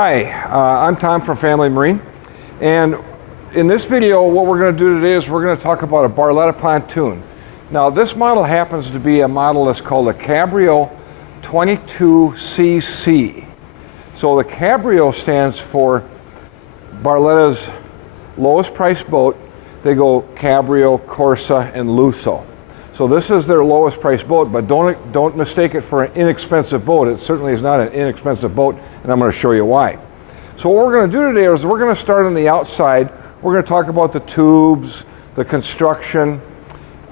Hi, I'm Tom from Family Marine, and in this video what we're going to do today is we're going to talk about a Barletta pontoon. Now this model happens to be a model that's called a Cabrio 22CC. So the Cabrio stands for Barletta's lowest price boat. They go Cabrio, Corsa, and Lusso. So this is their lowest price boat, but don't mistake it for an inexpensive boat. It certainly is not an inexpensive boat, and I'm going to show you why. So what we're going to do today is we're going to start on the outside. We're going to talk about the tubes, the construction,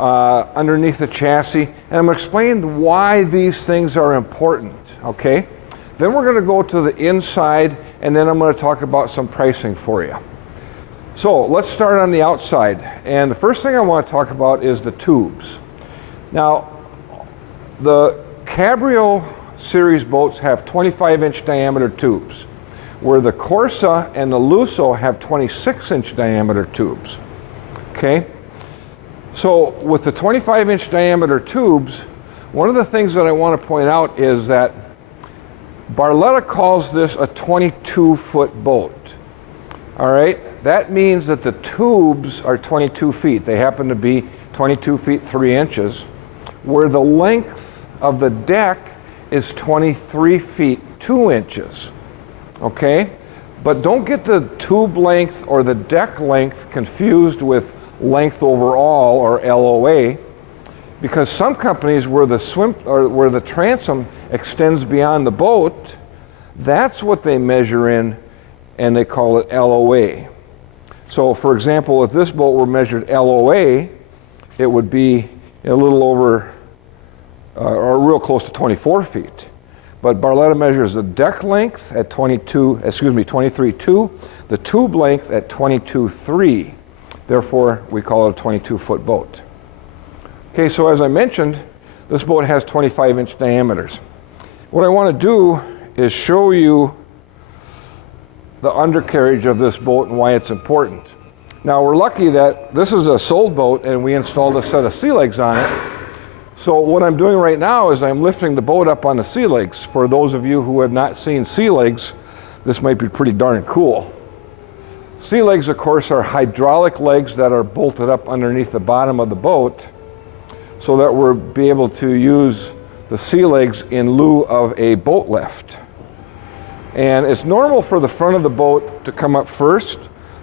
underneath the chassis, and I'm going to explain why these things are important, okay? Then we're going to go to the inside, and then I'm going to talk about some pricing for you. So let's start on the outside, and the first thing I want to talk about is the tubes. Now, the Cabrio series boats have 25-inch diameter tubes, where the Corsa and the Lusso have 26-inch diameter tubes, okay? So with the 25-inch diameter tubes, one of the things that I want to point out is that Barletta calls this a 22-foot boat, all right? That means that the tubes are 22 feet. They happen to be 22 feet 3 inches, where the length of the deck is 23 feet 2 inches, okay? But don't get the tube length or the deck length confused with length overall, or LOA, because some companies where the transom extends beyond the boat, that's what they measure in, and they call it LOA. So for example, if this boat were measured LOA, it would be a little over or real close to 24 feet. But Barletta measures the deck length at 23.2, the tube length at 22.3. Therefore, we call it a 22-foot boat. Okay, so as I mentioned, this boat has 25-inch diameters. What I want to do is show you the undercarriage of this boat and why it's important. Now, we're lucky that this is a sold boat and we installed a set of sea legs on it. So what I'm doing right now is I'm lifting the boat up on the sea legs. For those of you who have not seen sea legs, this might be pretty darn cool. Sea legs, of course, are hydraulic legs that are bolted up underneath the bottom of the boat so that we'll be able to use the sea legs in lieu of a boat lift. And it's normal for the front of the boat to come up first.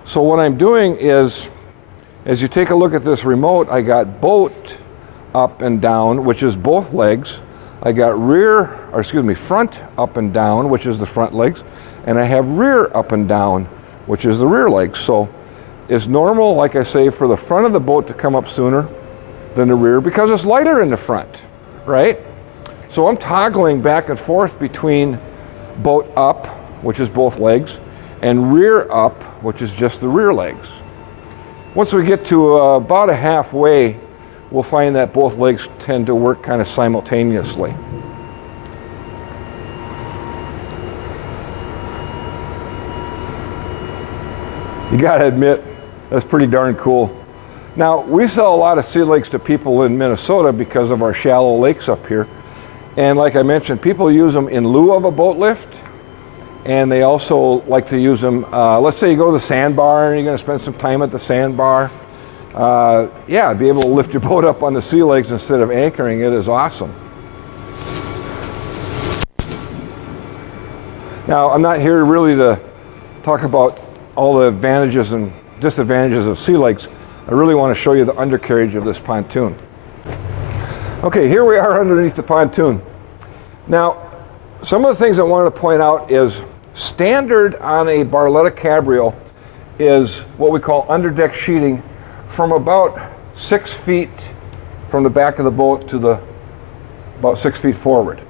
So what I'm doing is, as you take a look at this remote, I got boat up and down, which is both legs. I got front up and down, which is the front legs. And I have rear up and down, which is the rear legs. So it's normal, like I say, for the front of the boat to come up sooner than the rear because it's lighter in the front, right? So I'm toggling back and forth between boat up, which is both legs, and rear up, which is just the rear legs. Once we get to about a halfway, we'll find that both legs tend to work kind of simultaneously. You gotta admit, that's pretty darn cool. Now, we sell a lot of sea legs to people in Minnesota because of our shallow lakes up here. And like I mentioned, people use them in lieu of a boat lift. And they also like to use them, let's say you go to the sandbar and you're gonna spend some time at the sandbar. Yeah, be able to lift your boat up on the sea legs instead of anchoring it is awesome. Now, I'm not here really to talk about all the advantages and disadvantages of sea legs. I really want to show you the undercarriage of this pontoon. Okay, here we are underneath the pontoon. Now, some of the things I wanted to point out is standard on a Barletta Cabrio is what we call underdeck sheeting from about 6 feet from the back of the boat to about 6 feet forward.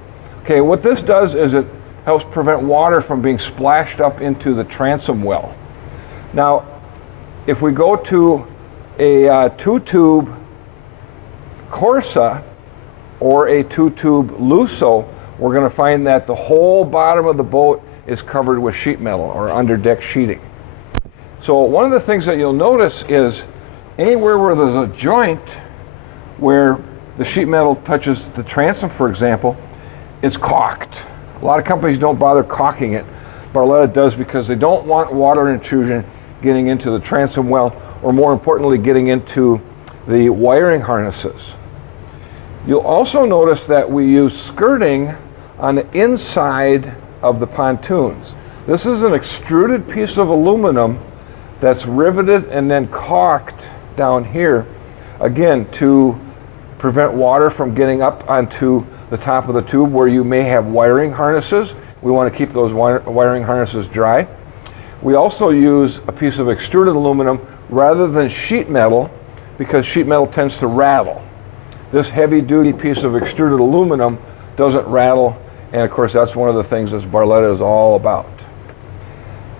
Okay, what this does is it helps prevent water from being splashed up into the transom well. Now, if we go to a two-tube Corsa or a two-tube Lusso, we're going to find that the whole bottom of the boat is covered with sheet metal or underdeck sheeting. So one of the things that you'll notice is anywhere where there's a joint where the sheet metal touches the transom, for example, it's caulked. A lot of companies don't bother caulking it. Barletta does because they don't want water intrusion getting into the transom well, or more importantly, getting into the wiring harnesses. You'll also notice that we use skirting on the inside of the pontoons. This is an extruded piece of aluminum that's riveted and then caulked down here, again, to prevent water from getting up onto the top of the tube where you may have wiring harnesses. We want to keep those wiring harnesses dry. We also use a piece of extruded aluminum rather than sheet metal, because sheet metal tends to rattle. This heavy-duty piece of extruded aluminum doesn't rattle, and of course that's one of the things that Barletta is all about.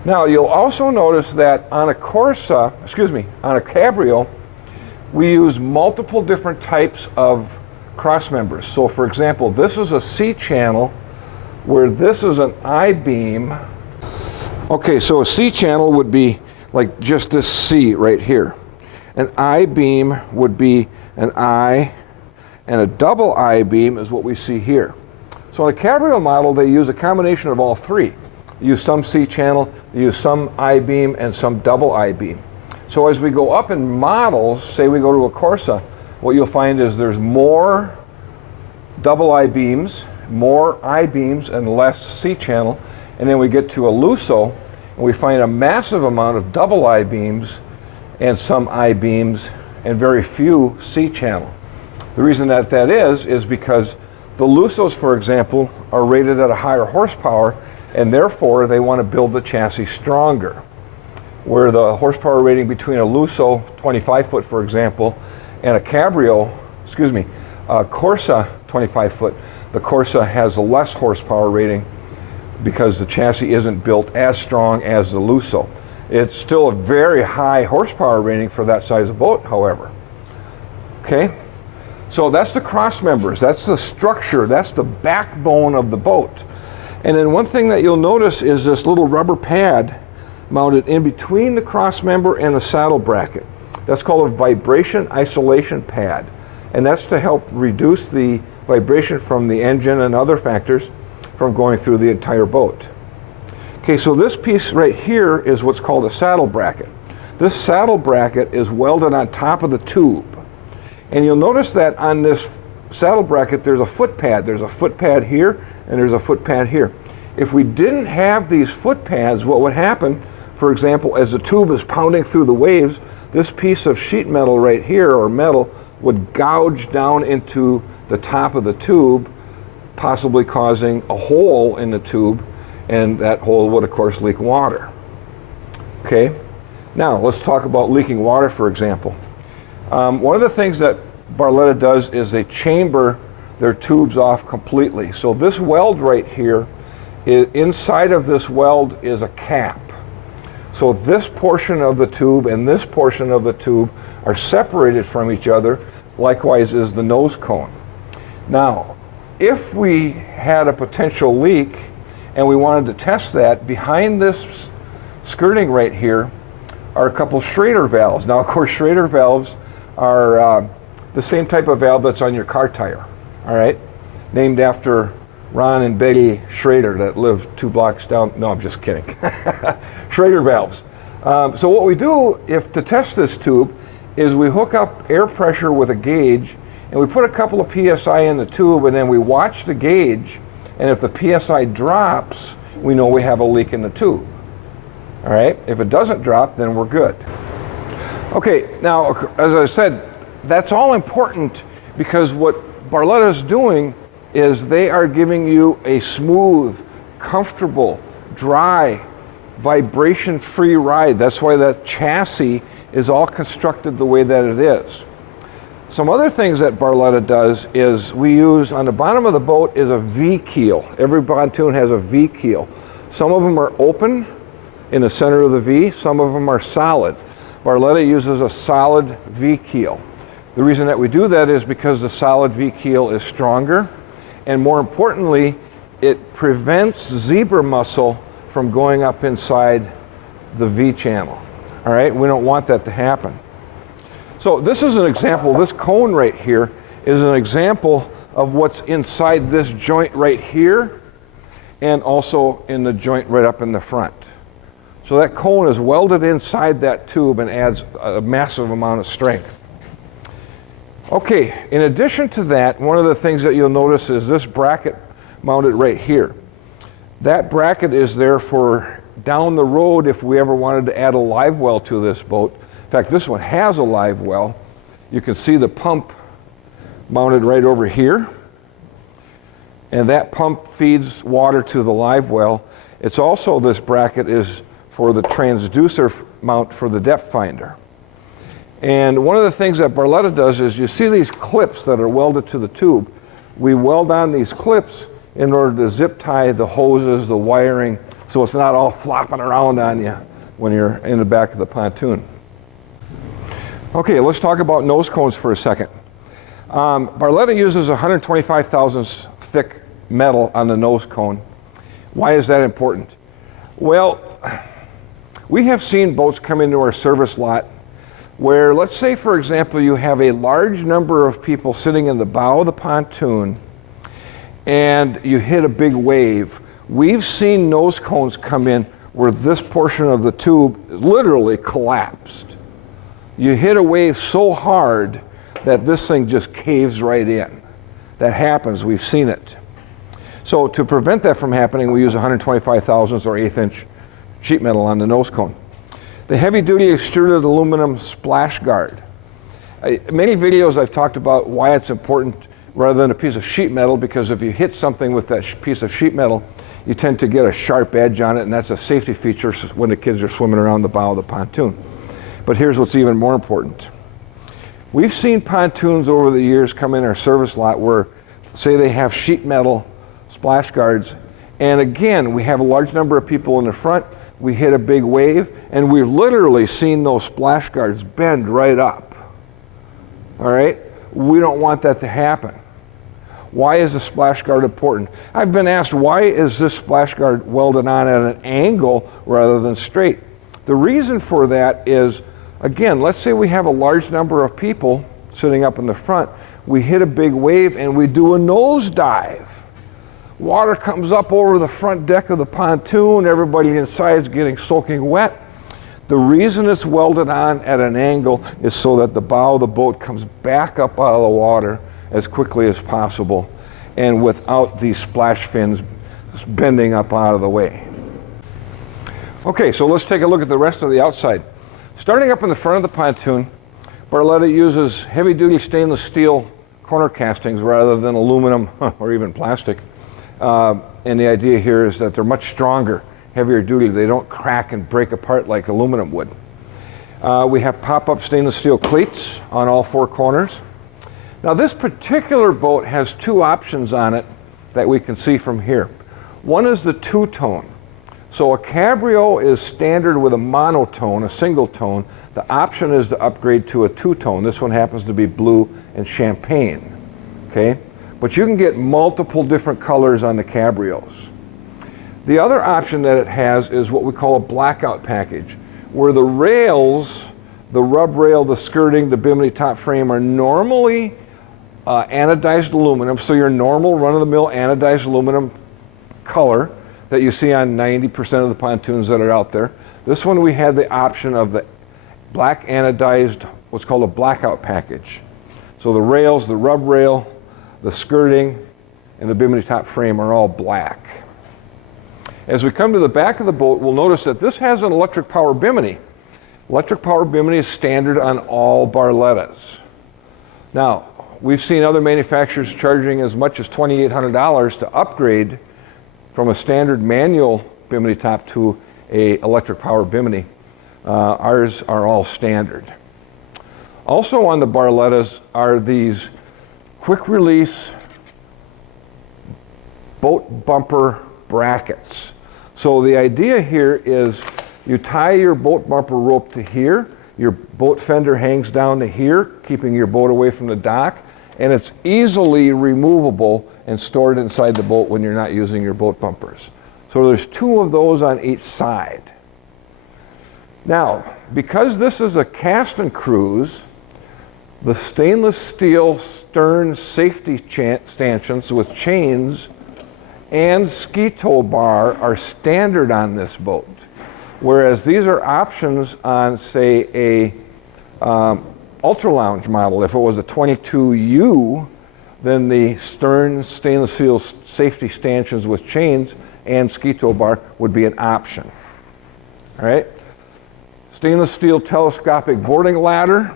Now you'll also notice that on a Cabrio, we use multiple different types of cross members. So for example, this is a C channel where this is an I-beam. Okay, so a C channel would be like just this C right here. An I-beam would be an I, and a double I-beam is what we see here. So in a Cabrio model, they use a combination of all three. They use some C channel, they use some I-beam, and some double I-beam. So as we go up in models, say we go to a Corsa, what you'll find is there's more double I-beams, more I-beams, and less C channel. And then we get to a Lusso, and we find a massive amount of double I-beams and some I-beams and very few C channel. The reason that is because the Lussos, for example, are rated at a higher horsepower, and therefore they want to build the chassis stronger. Where the horsepower rating between a Lusso 25 foot, for example, and a Cabrio, Corsa 25 foot, the Corsa has a less horsepower rating because the chassis isn't built as strong as the Lusso. It's still a very high horsepower rating for that size of boat, however. Okay, so that's the cross members, that's the structure, that's the backbone of the boat. And then one thing that you'll notice is this little rubber pad mounted in between the cross member and the saddle bracket. That's called a vibration isolation pad. And that's to help reduce the vibration from the engine and other factors from going through the entire boat. Okay, so this piece right here is what's called a saddle bracket. This saddle bracket is welded on top of the tube. And you'll notice that on this saddle bracket there's a foot pad. There's a foot pad here and there's a foot pad here. If we didn't have these foot pads, what would happen, for example, as the tube is pounding through the waves, this piece of sheet metal right here, or metal, would gouge down into the top of the tube, possibly causing a hole in the tube, and that hole would of course leak water. Okay, now let's talk about leaking water, for example. One of the things that Barletta does is they chamber their tubes off completely. So this weld right here, inside of this weld is a cap. So this portion of the tube and this portion of the tube are separated from each other. Likewise is the nose cone. Now, if we had a potential leak and we wanted to test that, behind this skirting right here are a couple Schrader valves. Now, of course, Schrader valves are the same type of valve that's on your car tire, all right? Named after Ron and Betty Schrader that lived 2 blocks down. No, I'm just kidding. Schrader valves. So what we do to test this tube is we hook up air pressure with a gauge, and we put a couple of PSI in the tube, and then we watch the gauge, and if the PSI drops, we know we have a leak in the tube. All right, if it doesn't drop, then we're good. Okay, now, as I said, that's all important because what Barletta is doing is they are giving you a smooth, comfortable, dry, vibration-free ride. That's why that chassis is all constructed the way that it is. Some other things that Barletta does is we use, on the bottom of the boat is a V keel. Every pontoon has a V keel. Some of them are open in the center of the V, some of them are solid. Barletta uses a solid V keel. The reason that we do that is because the solid V keel is stronger, and more importantly, it prevents zebra mussel from going up inside the V channel. All right, we don't want that to happen. So this is an example, this cone right here is an example of what's inside this joint right here. and also in the joint right up in the front. So that cone is welded inside that tube and adds a massive amount of strength. Okay, in addition to that, one of the things that you'll notice is this bracket mounted right here. That bracket is there for down the road if we ever wanted to add a live well to this boat. In fact, this one has a live well. You can see the pump mounted right over here. And that pump feeds water to the live well. It's also, this bracket is for the transducer mount for the depth finder. And one of the things that Barletta does is, you see these clips that are welded to the tube. We weld on these clips in order to zip tie the hoses, the wiring, so it's not all flopping around on you when you're in the back of the pontoon. Okay, let's talk about nose cones for a second. Barletta uses 125 thousandths thick metal on the nose cone. Why is that important? Well, we have seen boats come into our service lot where, let's say for example, you have a large number of people sitting in the bow of the pontoon and you hit a big wave. We've seen nose cones come in where this portion of the tube literally collapsed. You hit a wave so hard that this thing just caves right in. That happens, we've seen it. So to prevent that from happening, we use 125 thousandths or 1/8 inch sheet metal on the nose cone. The heavy duty extruded aluminum splash guard. Many videos I've talked about why it's important rather than a piece of sheet metal, because if you hit something with that piece of sheet metal, you tend to get a sharp edge on it, and that's a safety feature when the kids are swimming around the bow of the pontoon. But here's what's even more important. We've seen pontoons over the years come in our service lot where, say they have sheet metal splash guards, and again, we have a large number of people in the front, we hit a big wave, and we've literally seen those splash guards bend right up. All right? We don't want that to happen. Why is the splash guard important? I've been asked, why is this splash guard welded on at an angle rather than straight? The reason for that is, again, let's say we have a large number of people sitting up in the front, we hit a big wave and we do a nosedive. Water comes up over the front deck of the pontoon, everybody inside is getting soaking wet. The reason it's welded on at an angle is so that the bow of the boat comes back up out of the water as quickly as possible and without these splash fins bending up out of the way. Okay, so let's take a look at the rest of the outside. Starting up in the front of the pontoon, Barletta uses heavy-duty stainless steel corner castings rather than aluminum or even plastic. And the idea here is that they're much stronger, heavier duty. They don't crack and break apart like aluminum would. We have pop-up stainless steel cleats on all four corners. Now this particular boat has two options on it that we can see from here. One is the two-tone. So a Cabrio is standard with a monotone, a single tone. The option is to upgrade to a two-tone. This one happens to be blue and champagne, okay? But you can get multiple different colors on the Cabrios. The other option that it has is what we call a blackout package, where the rails, the rub rail, the skirting, the bimini top frame are normally anodized aluminum, so your normal run-of-the-mill anodized aluminum color that you see on 90% of the pontoons that are out there. This one we had the option of the black anodized, what's called a blackout package. So the rails, the rub rail, the skirting, and the bimini top frame are all black. As we come to the back of the boat, we'll notice that this has an electric power bimini. Electric power bimini is standard on all Barlettas. Now, we've seen other manufacturers charging as much as $2,800 to upgrade from a standard manual bimini top to a electric power bimini. Ours are all standard. Also on the Barlettas are these quick release boat bumper brackets. So the idea here is you tie your boat bumper rope to here, your boat fender hangs down to here, keeping your boat away from the dock, and it's easily removable and stored inside the boat when you're not using your boat bumpers. So there's two of those on each side. Now, because this is a cast and cruise, the stainless steel stern safety stanchions with chains and ski tow bar are standard on this boat, whereas these are options on, say, a Ultra Lounge model. If it was a 22U, then the stern stainless steel safety stanchions with chains and ski tow bar would be an option. All right? Stainless steel telescopic boarding ladder.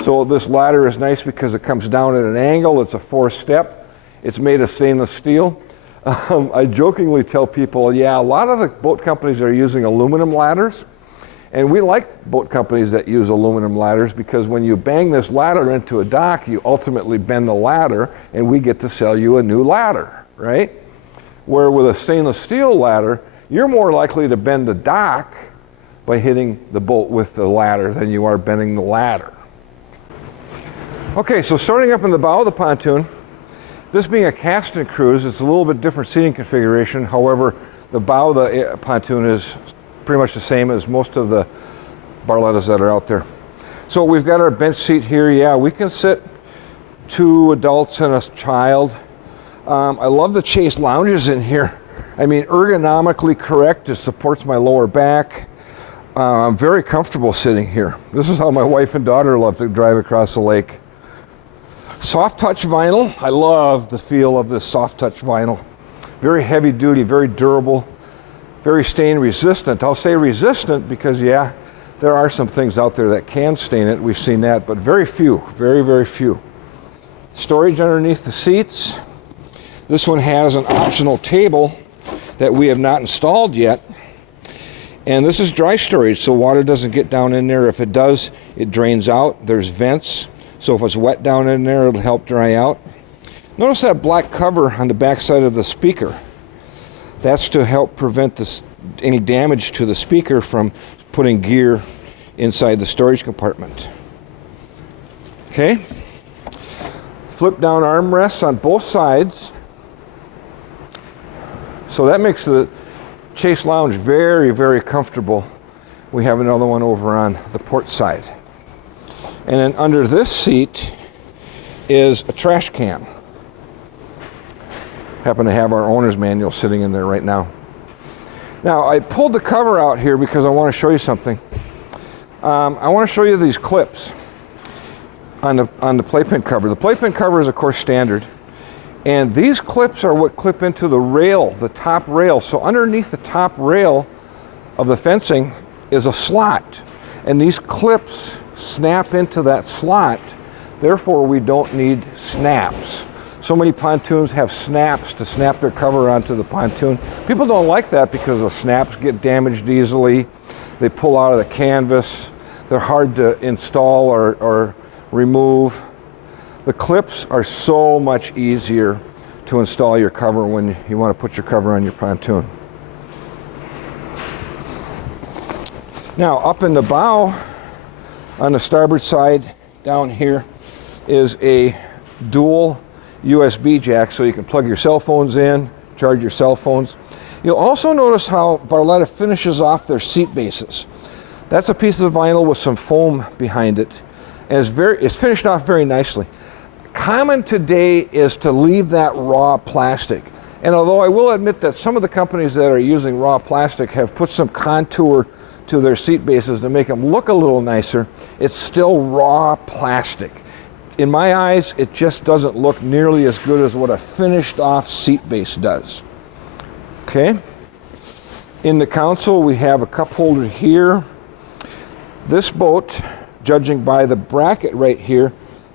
So this ladder is nice because it comes down at an angle. It's a 4-step. It's made of stainless steel. I jokingly tell people, yeah, a lot of the boat companies are using aluminum ladders. And we like boat companies that use aluminum ladders because when you bang this ladder into a dock, you ultimately bend the ladder and we get to sell you a new ladder, right? Where with a stainless steel ladder, you're more likely to bend the dock by hitting the boat with the ladder than you are bending the ladder. Okay, so starting up in the bow of the pontoon, this being a cast and cruise, it's a little bit different seating configuration. However, the bow of the pontoon is pretty much the same as most of the Barlettas that are out there. So we've got our bench seat here. Yeah, we can sit 2 adults and a child. I love the chase lounges in here. I mean, ergonomically correct. It supports my lower back. I'm very comfortable sitting here. This is how my wife and daughter love to drive across the lake. Soft touch vinyl. I love the feel of this soft touch vinyl. Very heavy duty, very durable, very stain resistant. I'll say resistant because, yeah, there are some things out there that can stain it. We've seen that, but very few, very, very few. Storage underneath the seats. This one has an optional table that we have not installed yet. And this is dry storage, so water doesn't get down in there. If it does, it drains out. There's vents, so if it's wet down in there, it'll help dry out. Notice that black cover on the back side of the speaker. That's to help prevent any damage to the speaker from putting gear inside the storage compartment. Okay. Flip down armrests on both sides. So that makes the Chase Lounge very, very comfortable. We have another one over on the port side. And then under this seat is a trash can. Happen to have our owner's manual sitting in there right now. Now, I pulled the cover out here because I want to show you something. I want to show you these clips on the playpen cover. The playpen cover is, of course, standard. And these clips are what clip into the rail, the top rail. So underneath the top rail of the fencing is a slot. And these clips snap into that slot. Therefore, we don't need snaps. So many pontoons have snaps to snap their cover onto the pontoon. People don't like that because the snaps get damaged easily. They pull out of the canvas. They're hard to install or remove. The clips are so much easier to install your cover when you want to put your cover on your pontoon. Now, up in the bow, on the starboard side down here, is a dual USB jack, so you can plug your cell phones in, charge your cell phones. You'll also notice how Barletta finishes off their seat bases. That's a piece of vinyl with some foam behind it, and it's finished off very nicely. Common today is to leave that raw plastic. And although I will admit that some of the companies that are using raw plastic have put some contour to their seat bases to make them look a little nicer, it's still raw plastic. In my eyes, it just doesn't look nearly as good as what a finished off seat base does. Okay. In the console, we have a cup holder here. This boat, judging by the bracket right here,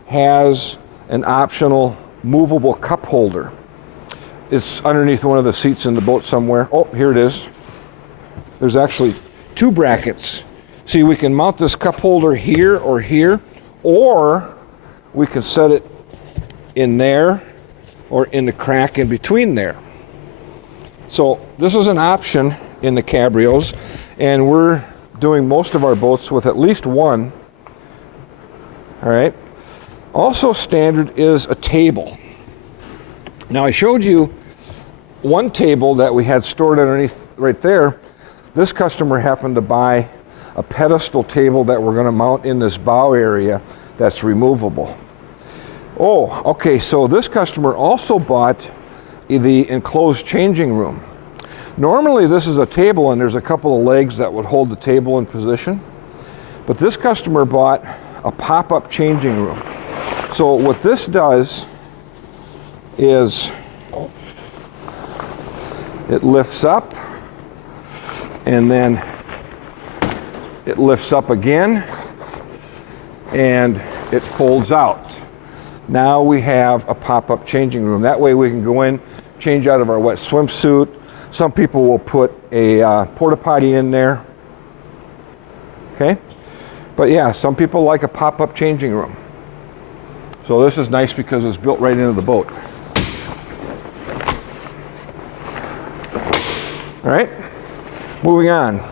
has an optional movable cup holder. It's underneath one of the seats in the boat somewhere. Oh, here it is. There's actually 2 brackets. See, we can mount this cup holder here, or we can set it in there or in the crack in between there. So this is an option in the Cabrios, and we're doing most of our boats with at least one. All right. Also standard is a table. Now, I showed you one table that we had stored underneath right there. This customer happened to buy a pedestal table that we're going to mount in this bow area that's removable. Oh, okay, so this customer also bought the enclosed changing room. Normally this is a table and there's a couple of legs that would hold the table in position, but this customer bought a pop-up changing room. So what this does is it lifts up and then it lifts up again and it folds out. Now we have a pop-up changing room. That way we can go in, change out of our wet swimsuit. Some people will put a porta potty in there. Okay? But yeah, some people like a pop-up changing room. So this is nice because it's built right into the boat. All right, moving on.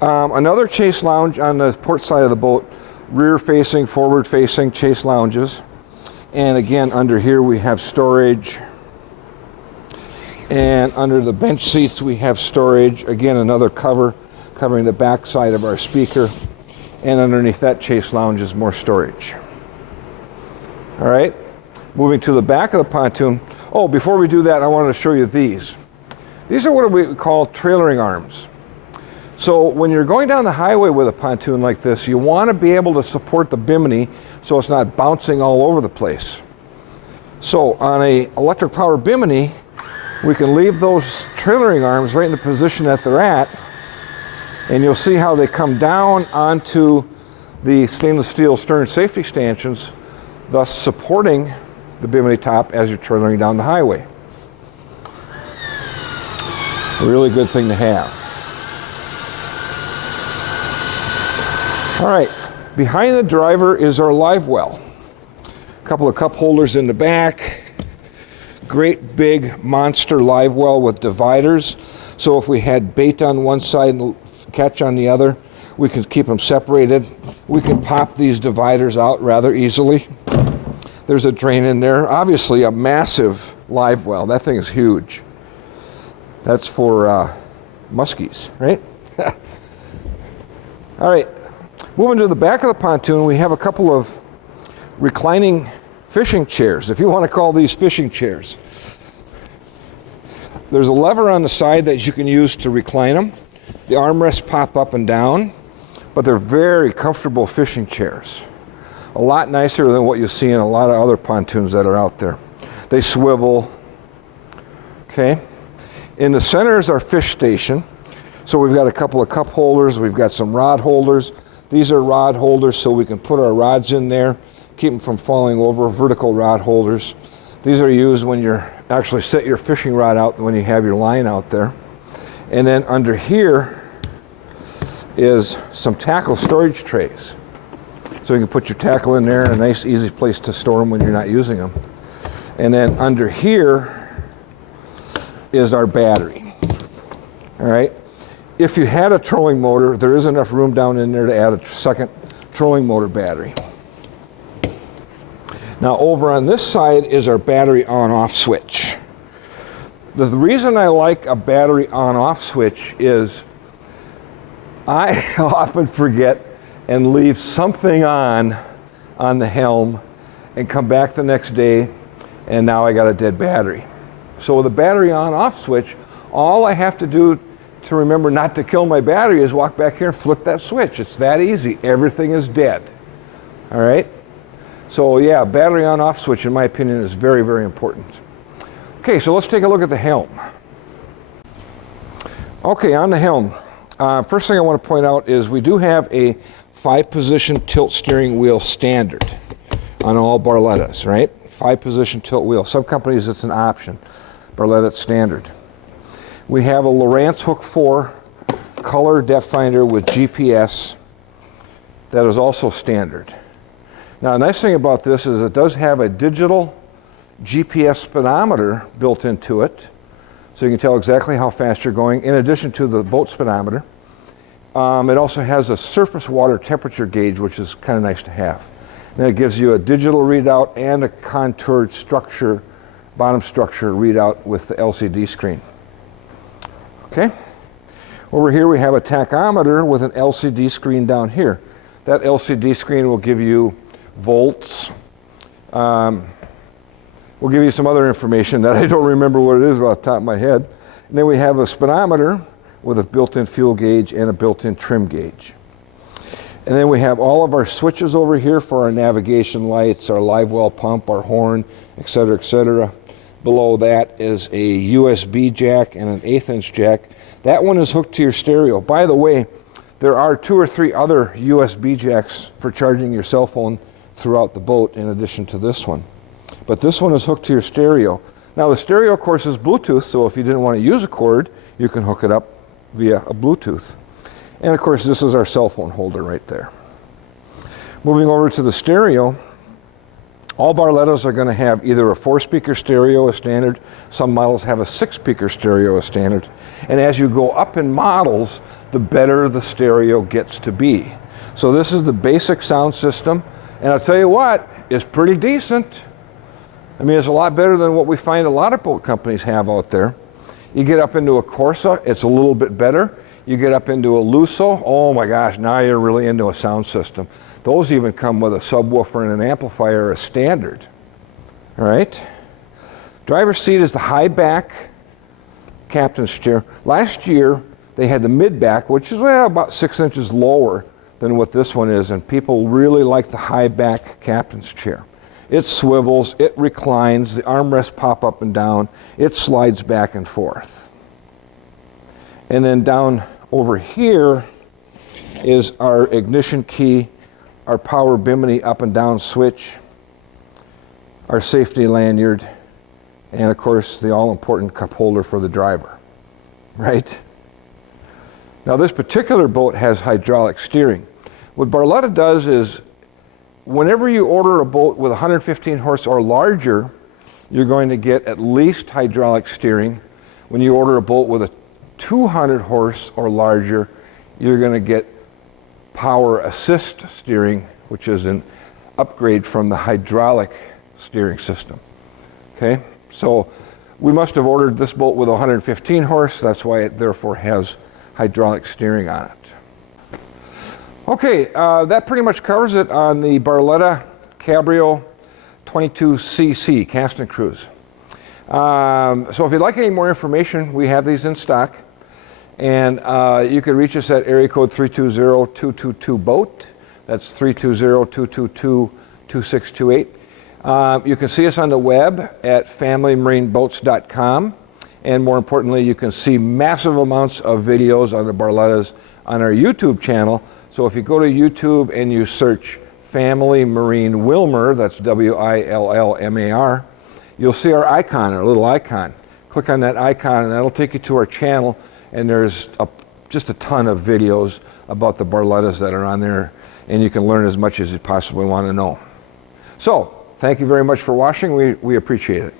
Another chase lounge on the port side of the boat, rear facing, forward facing chase lounges. And again, under here we have storage. And under the bench seats we have storage. Again, another cover covering the back side of our speaker. And underneath that chase lounge is more storage. All right, moving to the back of the pontoon. Oh, before we do that, I wanted to show you these. These are what we call trailering arms. So when you're going down the highway with a pontoon like this, you want to be able to support the bimini so it's not bouncing all over the place. So on a electric power bimini, we can leave those trailering arms right in the position that they're at, and you'll see how they come down onto the stainless steel stern safety stanchions, thus supporting the bimini top as you're trailering down the highway. A really good thing to have. All right, behind the driver is our live well. A couple of cup holders in the back. Great big monster live well with dividers. So if we had bait on one side and catch on the other, we can keep them separated. We can pop these dividers out rather easily. There's a drain in there. Obviously a massive live well. That thing is huge. That's for muskies, right? All right. Moving to the back of the pontoon, we have a couple of reclining fishing chairs, if you want to call these fishing chairs. There's a lever on the side that you can use to recline them. The armrests pop up and down, but they're very comfortable fishing chairs. A lot nicer than what you see in a lot of other pontoons that are out there. They swivel. Okay. In the center is our fish station. So we've got a couple of cup holders, we've got some rod holders. These are rod holders so we can put our rods in there, keep them from falling over, vertical rod holders. These are used when you're actually set your fishing rod out, when you have your line out there. And then under here is some tackle storage trays. So you can put your tackle in there, a nice easy place to store them when you're not using them. And then under here is our battery. All right. If you had a trolling motor, there is enough room down in there to add a second trolling motor battery. Now over on this side is our battery on-off switch. The reason I like a battery on-off switch is I often forget and leave something on the helm and come back the next day and now I got a dead battery. So with a battery on-off switch, all I have to do to remember not to kill my battery is walk back here and flip that switch. It's that easy. Everything is dead. All right? So yeah, battery on-off switch, in my opinion, is very, very important. Okay, so let's take a look at the helm. Okay, on the helm. First thing I want to point out is we do have a 5-position tilt steering wheel standard on all Barlettas, right? 5-position tilt wheel. Some companies it's an option. Barletta it's standard. We have a Lowrance Hook 4 color depth finder with GPS that is also standard. Now, the nice thing about this is it does have a digital GPS speedometer built into it, so you can tell exactly how fast you're going, in addition to the boat speedometer. It also has a surface water temperature gauge, which is kind of nice to have. And it gives you a digital readout and a contoured structure, bottom structure readout with the LCD screen. Okay, over here we have a tachometer with an LCD screen down here. That LCD screen will give you volts, We'll give you some other information that I don't remember what it is off the top of my head. And then we have a speedometer with a built-in fuel gauge and a built-in trim gauge. And then we have all of our switches over here for our navigation lights, our live well pump, our horn, etc., etc. Below that is a USB jack and an 1/8 inch jack. That one is hooked to your stereo. By the way, there are 2 or 3 other USB jacks for charging your cell phone throughout the boat in addition to this one. But this one is hooked to your stereo. Now the stereo, of course, is Bluetooth, so if you didn't want to use a cord, you can hook it up via a Bluetooth. And of course, this is our cell phone holder right there. Moving over to the stereo, all Barlettas are going to have either a 4-speaker stereo as standard. Some models have a 6-speaker stereo as standard. And as you go up in models, the better the stereo gets to be. So this is the basic sound system. And I'll tell you what, it's pretty decent. I mean, it's a lot better than what we find a lot of boat companies have out there. You get up into a Corsa, it's a little bit better. You get up into a Lusso, oh my gosh, now you're really into a sound system. Those even come with a subwoofer and an amplifier as standard. All right? Driver's seat is the high back captain's chair. Last year, they had the mid back, which is about 6 inches lower than what this one is, and people really like the high back captain's chair. It swivels, it reclines, the armrests pop up and down, it slides back and forth. And then down over here is our ignition key, our power bimini up and down switch, our safety lanyard, and of course the all-important cup holder for the driver, right? Now this particular boat has hydraulic steering. What Barletta does is whenever you order a boat with 115 horse or larger, you're going to get at least hydraulic steering. When you order a boat with a 200 horse or larger, you're going to get power assist steering, which is an upgrade from the hydraulic steering system. Okay, so we must have ordered this boat with 115 horse, that's why it therefore has hydraulic steering on it. Okay, that pretty much covers it on the Barletta Cabrio 22CC Cast and Cruise. So if you'd like any more information, we have these in stock. And you can reach us at area code 320-222-BOAT. That's 320-222-2628. You can see us on the web at familymarineboats.com. And more importantly, you can see massive amounts of videos on the Barlettas on our YouTube channel. So if you go to YouTube and you search Family Marine Willmar, that's W-I-L-L-M-A-R, you'll see our icon, our little icon. Click on that icon and that'll take you to our channel, and there's just a ton of videos about the Barlettas that are on there, and you can learn as much as you possibly want to know. So, thank you very much for watching. We appreciate it.